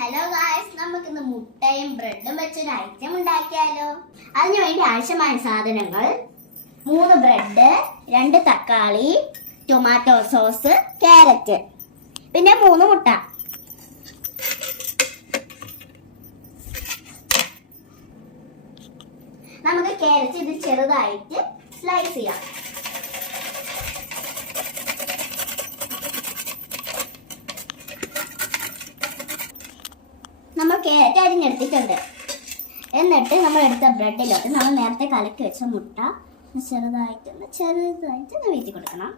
Hello guys, നമുക്കിന്ന് മുട്ടയും ബ്രെഡും വെച്ചൊരു ഐറ്റം ഉണ്ടാക്കിയാലോ. അതിനു വേണ്ടി ആവശ്യമായ സാധനങ്ങൾ 3 ബ്രെഡ്, 2 തക്കാളി, ടൊമാറ്റോ സോസ്, ക്യാരറ്റ്, പിന്നെ 3 മുട്ട. നമുക്ക് ക്യാരറ്റ് ഇത് ചെറുതായിട്ട് സ്ലൈസ് ചെയ്യാം. നമ്മൾ ക്യാരറ്റ് അരിഞ്ഞെടുത്തിട്ടുണ്ട്. എന്നിട്ട് നമ്മൾ എടുത്ത ബ്രെഡിലോട്ട് നമ്മൾ നേരത്തെ കലക്കി വെച്ച മുട്ട ചെറുതായിട്ട് വീഴ്ത്തി കൊടുക്കണം.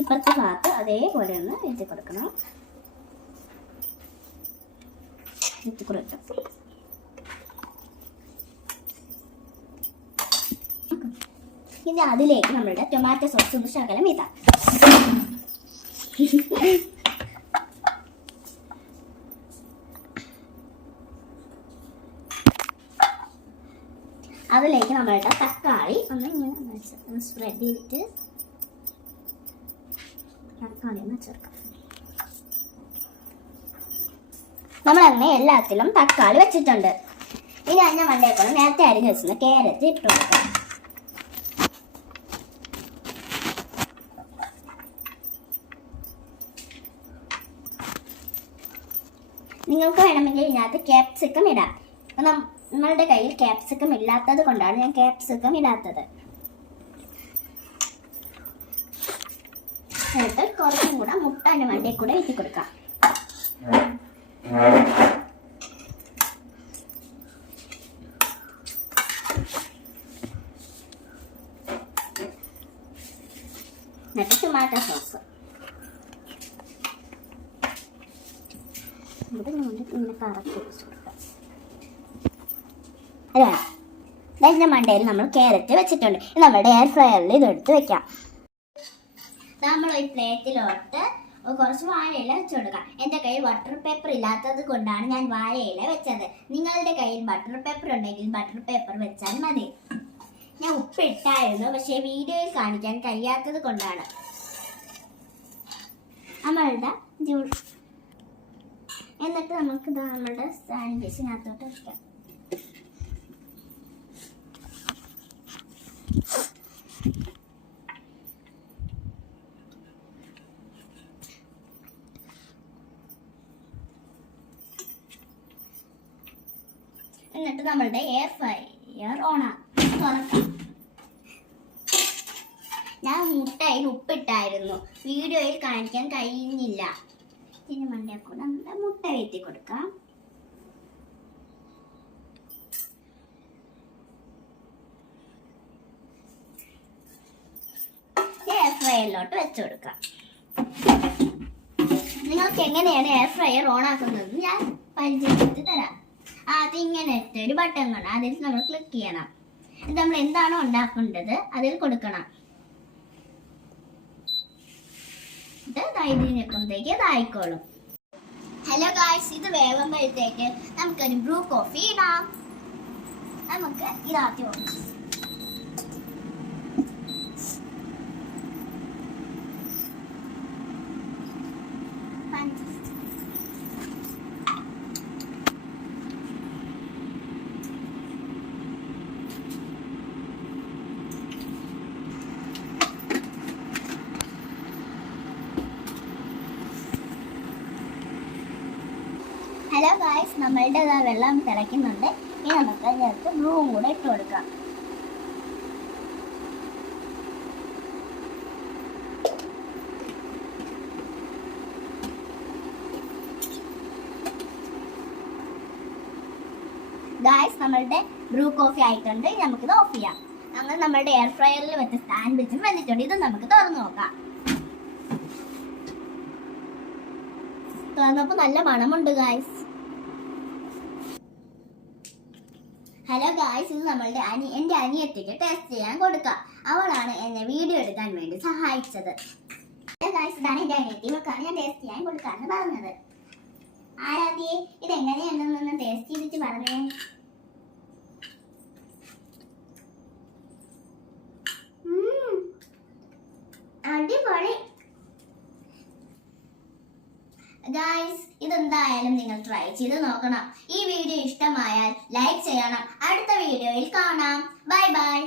ഇപ്പുറത്തെ ഭാഗത്ത് അതേപോലെ ഒന്ന് വീഴ്ത്തി കൊടുക്കണം. ഇനി അതിലേക്ക് നമ്മളുടെ ടൊമാറ്റോ സോസ് ശകലം വീഴ്ത്താം. അതിലേക്ക് നമ്മളുടെ തക്കാളി ഇങ്ങനെ സ്പ്രെഡ് ചെയ്തിട്ട് തക്കാളി ഒന്ന് ചേർക്കാം. നമ്മൾ അങ്ങനെ എല്ലാത്തിലും തക്കാളി വെച്ചിട്ടുണ്ട്. ഇനി അതിനെ മണ്ടേക്കൂടെ നേരത്തെ അരിഞ്ഞ് വെച്ചിരുന്ന ക്യാരറ്റ് ഇട്ട് കൊടുക്കാം. നിങ്ങൾക്ക് വേണമെങ്കിൽ ഇതിനകത്ത് ക്യാപ്സിക്കം ഇടാം. നമ്മളുടെ കയ്യിൽ ക്യാപ്സിക്കം ഇല്ലാത്തത് കൊണ്ടാണ് ഞാൻ ക്യാപ്സിക്കം ഇടാത്തത്. എന്നിട്ട് കുറച്ചും കൂടെ മുട്ട അതിൻ്റെ മണ്ടയിൽ കൂടെ ഇട്ടി കൊടുക്കാം. എന്നിട്ട് ടൊമാറ്റോ സോസ് ഇങ്ങനെ കറക്റ്റ് വെച്ച് കൊടുക്കാം. അതിൻ്റെ മണ്ടയിൽ നമ്മൾ ക്യാരറ്റ് വെച്ചിട്ടുണ്ട്. നമ്മുടെ എയർ ഫ്രയറിൽ ഇതെടുത്ത് വെക്കാം. നമ്മൾ ഈ പ്ലേറ്റിലോട്ട് കുറച്ച് വാഴയില വെച്ച് കൊടുക്കാം. എൻ്റെ കയ്യിൽ ബട്ടർ പേപ്പർ ഇല്ലാത്തത് കൊണ്ടാണ് ഞാൻ വാഴയില വെച്ചത്. നിങ്ങളുടെ കയ്യിൽ ബട്ടർ പേപ്പർ ഉണ്ടെങ്കിൽ ബട്ടർ പേപ്പർ വെച്ചാൽ മതി. ഞാൻ ഉപ്പിട്ടായിരുന്നു, പക്ഷേ വീഡിയോയിൽ കാണിക്കാൻ കഴിയാത്തത് കൊണ്ടാണ്. നമ്മളുടെ എന്നിട്ട് നമുക്ക് നമ്മുടെ സാൻഡ്വിച്ചിനകത്തോട്ട് വെക്കാം. എന്നിട്ട് നമ്മളുടെ എയർ ഫ്രയർ തുറക്കാം. ഞാൻ മുട്ടയിൽ ഉപ്പിട്ടായിരുന്നു, വീഡിയോയിൽ കാണിക്കാൻ കഴിയുന്നില്ല. ഇതിന് മണ്ടേക്കൂടെ നമ്മുടെ മുട്ട വീഴ്ത്തി കൊടുക്കാം. എയർ ഫ്രയറിലോട്ട് വെച്ചു കൊടുക്കാം. നിങ്ങൾക്ക് എങ്ങനെയാണ് എയർ ഫ്രയർ ഓൺ ആക്കുന്നത് ഞാൻ പരിചയപ്പെടുത്തി തരാം. ആദ്യം ഇങ്ങനെ ഒരു ബട്ടൺ കാണാം, അതിൽ നമ്മൾ ക്ലിക്ക് ചെയ്യണം. നമ്മൾ എന്താണോ ഉണ്ടാക്കേണ്ടത് അതിൽ കൊടുക്കണം. ഇതിനൊക്കെ ഇതായിക്കോളും. ഹലോ ഗായ്സ്, ഇത് വേവുമ്പോഴത്തേക്ക് നമുക്കൊരു ബ്രൂ കോഫി ഇടാം. നമുക്ക് ഇതാദ്യം ഒഴിച്ചു ഹലോ ഗായ്സ്, നമ്മളുടെ വെള്ളം തിളയ്ക്കുന്നുണ്ട്. ഇനി നമുക്ക് അതിനകത്ത് ബ്രൂവും കൂടെ ഇട്ട് കൊടുക്കാം. ഗായ്സ്, നമ്മളുടെ ബ്രൂ കോഫി ആയിട്ടുണ്ട്. ഇനി നമുക്കിത് ഓഫ് ചെയ്യാം. അങ്ങനെ നമ്മളുടെ എയർ ഫ്രയറിൽ വെച്ച സാൻഡ്വിച്ചും വന്നിട്ടുണ്ട്. ഇത് നമുക്ക് തുറന്നു നോക്കാം. തുറന്നപ്പോൾ നല്ല മണമുണ്ട് ഗായ്സ്. ഹലോ ഗായ്സ്, ഇത് നമ്മളുടെ എൻ്റെ അനിയത്തിക്ക് ടേസ്റ്റ് ചെയ്യാൻ കൊടുക്കാം. അവളാണ് എന്നെ വീഡിയോ എടുക്കാൻ വേണ്ടി സഹായിച്ചത്. ഹലോ ഗായ്സ്, ഇതാണ് എൻ്റെ അനിയത്തി. ഇവൾക്കാണ് ഞാൻ ടേസ്റ്റ് ചെയ്യാൻ കൊടുക്കാമെന്ന് പറഞ്ഞത്. ആരാധ്യേ, ഇതെങ്ങനെയുണ്ടെന്നൊന്ന് ടേസ്റ്റ് ചെയ്തിട്ട് പറഞ്ഞേ. അടിപൊളി. ഗായ്സ്, ഇതെന്തായാലും നിങ്ങൾ ട്രൈ ചെയ്ത് നോക്കണം. ഈ വീഡിയോ ഇഷ്ടമായാൽ ലൈക്ക് ചെയ്യണം. അടുത്ത വീഡിയോയിൽ കാണാം. Bye bye.